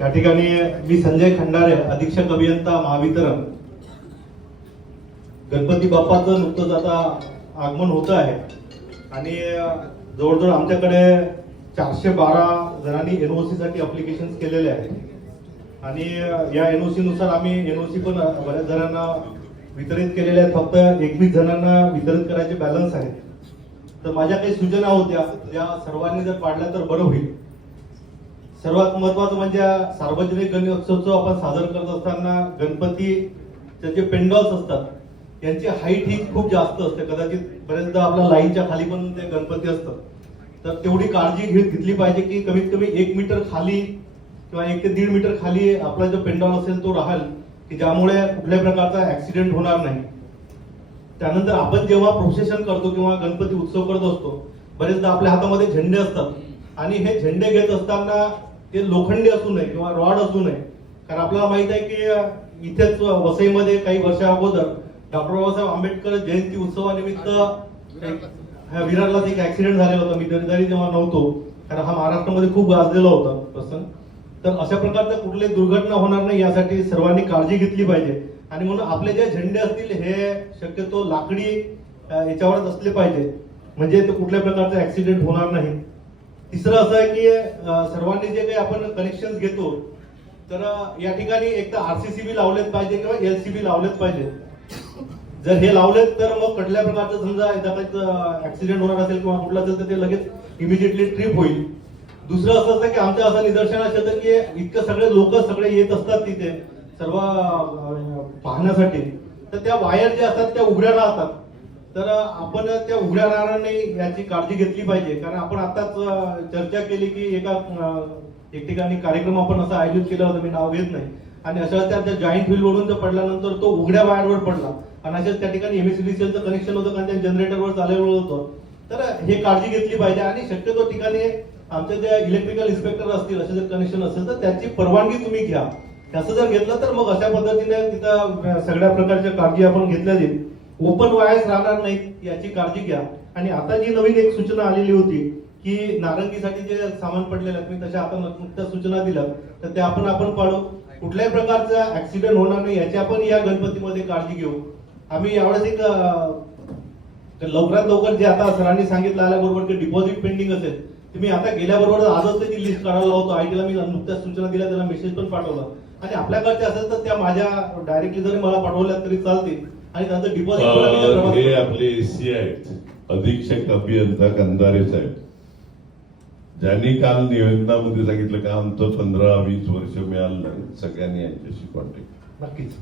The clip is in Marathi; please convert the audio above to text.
या ठिकाणी मी संजय खंडारे अधीक्षक अभियंता महावितरण. गणपती बाप्पाचं नुकतंच आता आगमन होतं आहे. आणि जवळजवळ आमच्याकडे चारशे बारा जणांनी एन ओ साठी अप्लिकेशन केलेले आहेत. आणि या एन ओ नुसार आम्ही एन ओ सी पण बऱ्याच जणांना वितरित केलेले आहेत. फक्त एकवीस जणांना वितरित करायचे बॅलन्स आहेत. तर माझ्या काही सूचना होत्या. त्या सर्वांनी जर पाडल्या तर बरं होईल. सर्वात महत्वाचं म्हणजे सार्वजनिक गणेशोत्सव आपण साजरा करत असताना गणपती त्यांचे पेंडॉल्स असतात यांची हाईट ही खूप जास्त असते. कदाचित बरेचदा आपल्या लाईनच्या खाली पण ते गणपती असतात. तर तेवढी काळजी घेत घेतली पाहिजे की कमीत कमी एक मीटर खाली किंवा एक ते दीड मीटर खाली आपला जो पेंडॉल असेल तो राहील की ज्यामुळे कुठल्याही प्रकारचा ऍक्सिडेंट होणार नाही. त्यानंतर आपण जेव्हा प्रोसेशन करतो किंवा गणपती उत्सव करत असतो बरेचदा आपल्या हातामध्ये झेंडे असतात. आणि हे झेंडे घेत असताना ते लोखंडी असू नये किंवा रॉड असू नये. कारण आपल्याला माहीत आहे की इथेच वसईमध्ये काही वर्षा अगोदर डॉक्टर बाबासाहेब आंबेडकर जयंती उत्सवानिमित्त विरारला एक ऍक्सिडेंट झालेला होता. मी तरी तेव्हा नव्हतो कारण हा महाराष्ट्रामध्ये खूप गाजलेला होता प्रसंग. तर अशा प्रकारच्या कुठली दुर्घटना होणार नाही यासाठी सर्वांनी काळजी घेतली पाहिजे. आणि म्हणून आपले जे झेंडे असतील हे शक्यतो लाकडी याच्यावरच असले पाहिजे. म्हणजे ते कुठल्या प्रकारचा ऍक्सिडेंट होणार नाही. तिसरं असं आहे की सर्वांनी जे काही आपण कनेक्शन घेतो तर या ठिकाणी एक तर आरसीसीबी लावलेच पाहिजे किंवा एल सी बी लावलेच पाहिजे. जर हे लावलेत तर मग कुठल्या प्रकारचं समजा एखादा ऍक्सिडेंट होणार असेल किंवा कुठला असेल तर ते लगेच इमिजिएटली ट्रिप होईल. दुसरं असं असतं की आमच्या असं निदर्शनास येतं की इतकं सगळे लोक सगळे येत असतात तिथे सर्व पाहण्यासाठी. तर त्या वायर ज्या असतात त्या उघड्या राहतात. तर आपण त्या उघड्या राहणार नाही याची काळजी घेतली पाहिजे. कारण आपण आताच चर्चा केली की एका एक ठिकाणी कार्यक्रम आपण असा आयोजित केला होता मी नाव घेत नाही. आणि अशा त्या जॉईंट व्हील वरून पडल्यानंतर तो उघड्या वायरवर पडला. आणि अशाच त्या ठिकाणी एमएसडीसीएलचं कनेक्शन होतं कारण त्या जनरेटरवर चालवलं होतं. तर हे काळजी घेतली पाहिजे. आणि शक्यतो ठिकाणी आमचे जे इलेक्ट्रिकल इन्स्पेक्टर असतील असे जर कनेक्शन असेल तर त्याची परवानगी तुम्ही घ्या. असं जर घेतलं तर मग अशा पद्धतीने तिथं सगळ्या प्रकारच्या काळजी आपण घेतल्या जाईल. ओपन वायर्स राहणार नाहीत याची काळजी घ्या. आणि आता जी नवीन एक सूचना आलेली होती की नारंगीसाठी जे सामान पडलेलं आहे तुम्ही तशा आपण नुकत्या सूचना दिल्या तर ते आपण आपण पाळू कुठल्याही प्रकारचा ऍक्सिडेंट होणार नाही याची आपण या गणपतीमध्ये काळजी घेऊ. आम्ही यावेळेस एक लवकरात लवकर जे आता सरांनी सांगितलं आल्याबरोबर की डिपॉझिट पेंडिंग असेल तुम्ही आता गेल्याबरोबर आजच त्याची लिस्ट काढायला होतो आयटीला मी नुकत्याच सूचना दिल्या त्याला मेसेज पण पाठवला. आणि आपल्याकडचे असेल तर त्या माझ्या डायरेक्टली जरी मला पाठवल्या तरी चालतील. आणि त्यांचं अं, हे डिपॉझिट आपले एसी आहेत. अधीक्षक अभियंता कंदारे साहेब. ज्यांनी काल निवेदनामध्ये सांगितलं का आमचं पंधरा वीस वर्ष मिळालं नाही सगळ्यांनी यांच्याशी कॉन्टॅक्ट नक्कीच.